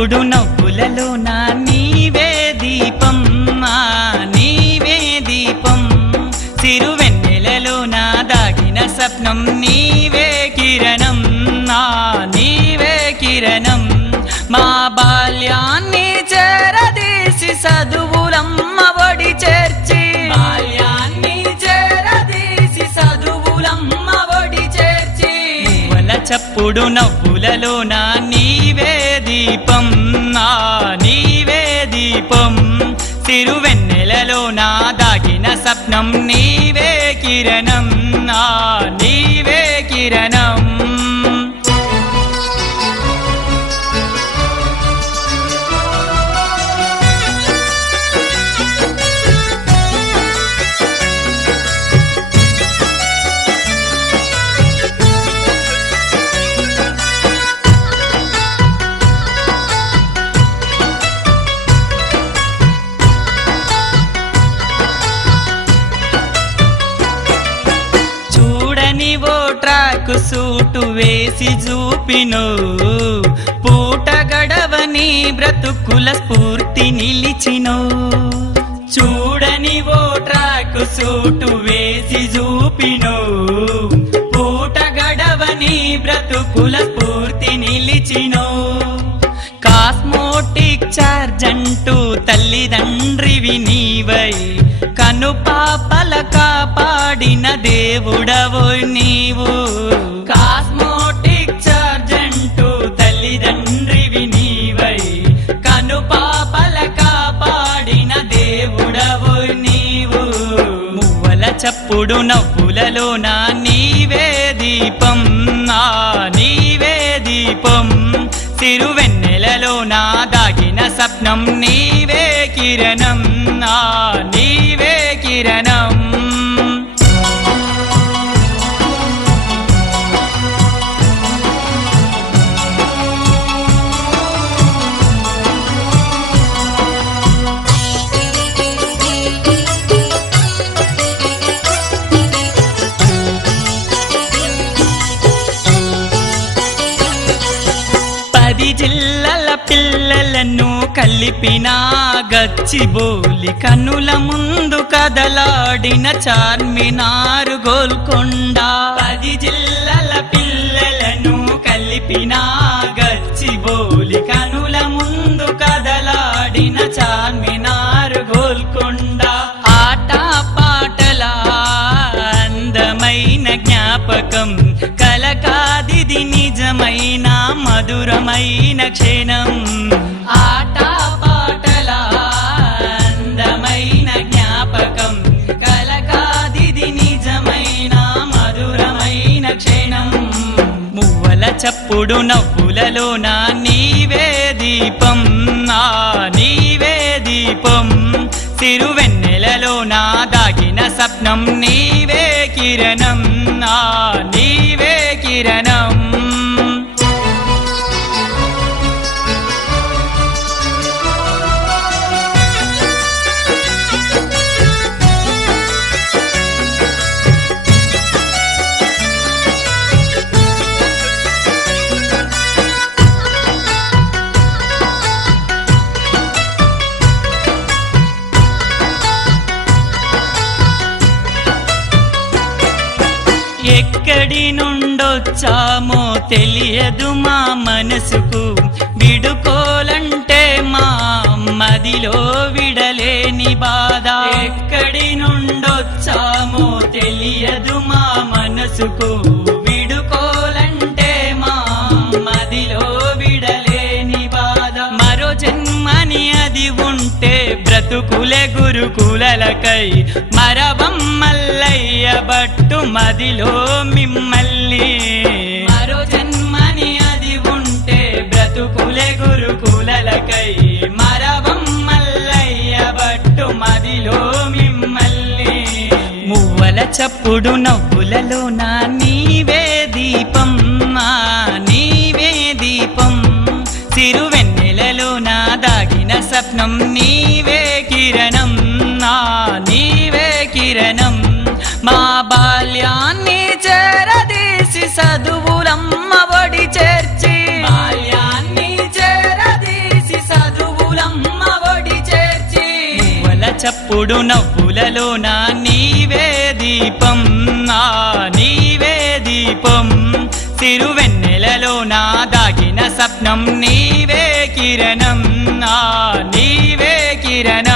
చప్పుడు నవ్వులలో నా నీవే దీపం నీవే దీపం సిరువెన్నెలలో నా దాగిన స్వప్నం నీవే కిరణం నీవే కిరణం మా బాల్యాన్ని చేరదీసి చదువులమ్మ ఒడి చేర్చి బాల్యాన్ని చేరదీసి చదువులమ్మ ఒడి చేర్చి వల చప్పుడు నవ్వులలో నా నీవే దీపం నీవే దీపం సిరువెన్నెలలో నా దాగిన స్వప్నం నీవే కిరణం నీవే కిరణం సూటు వేసి చూపినో పూట గడవని బ్రతుకుల స్ఫూర్తి నిలిచినో చూడని ఓ ట్రాక్ సూటు వేసి చూపినో పూట గడవని బ్రతుకుల స్ఫూర్తి నిలిచినో కాస్మోటిక్ చార్జ్ అంటూ తల్లిదండ్రివి నీవై కను పాపల కాపాడిన దేవుడవో నీవు కాస్మోటిక్ చార్జ్ అంటూ తల్లిదండ్రివి నీవై కను పాపల కాపాడిన దేవుడవో నీవు మువ్వల చప్పుడు నవ్వులలో నా నీవే దీపం నీవే దీపం సిరువెన్నెలలో నా దాగిన స్వప్నం నీవే కిరణం నీవే కిరణం జిల్లల పిల్లలను కలిపిన గచ్చిబౌలి కన్నుల ముందు కదలాడిన చార్మినారు గోల్కొండ 10 జిల్లల పిల్లలను కలిపిన గచ్చిబౌలి కన్నుల ముందు కదలాడిన చార్మినారు గోల్కొండ ఆట పాటల అందమైన జ్ఞాపకం కలకాదిది నిజమైన మధురమైన క్షణం ఆట పాటల అందమైన జ్ఞాపకం కలకాదిది నిజమైన మధురమైన క్షణం మువ్వల చప్పుడు నవ్వులలో నా నీవే దీపం నీవే దీపం సిరువెన్నెలలో నా దాగిన స్వప్నం నీవే కిరణం నీవే కిరణం ఎక్కడి నుండొచ్చామో తెలియదు మా మనసుకు విడుకోలంటే మా మదిలో విడలేని బాధ ఎక్కడి నుండొచ్చామో తెలియదు మా మనసుకు విడుకోలంటే మా మదిలో విడలేని బాధ మరో జన్మని అది ఉంటే బ్రతుకులే గురుకులకై మరవమ్మల్లయ్య బట్టు మదిలో మిమ్మల్ని మరో జన్మని అది ఉంటే బ్రతుకులే గురుకులకై మరవమ్మల్లయ్య బట్టు మదిలో మిమ్మల్ని మువ్వల చప్పుడు నవ్వులలో నా నీవే దీపం నీవే దీపం సిరువెన్నెలలో నా దాగిన స్వప్నం నీవే కిరణం నీవే కిరణం మా బాల్యాన్ని చదువులమ్మ ఒడి చేర్చి బాల్యాన్ని చేరదీసి చప్పుడు నవ్వులలో నా నీవే దీపం నా నీవే దీపం సిరువెన్నెలలో నా దాగిన స్వప్నం నీవే కిరణం నా నీవే కిరణం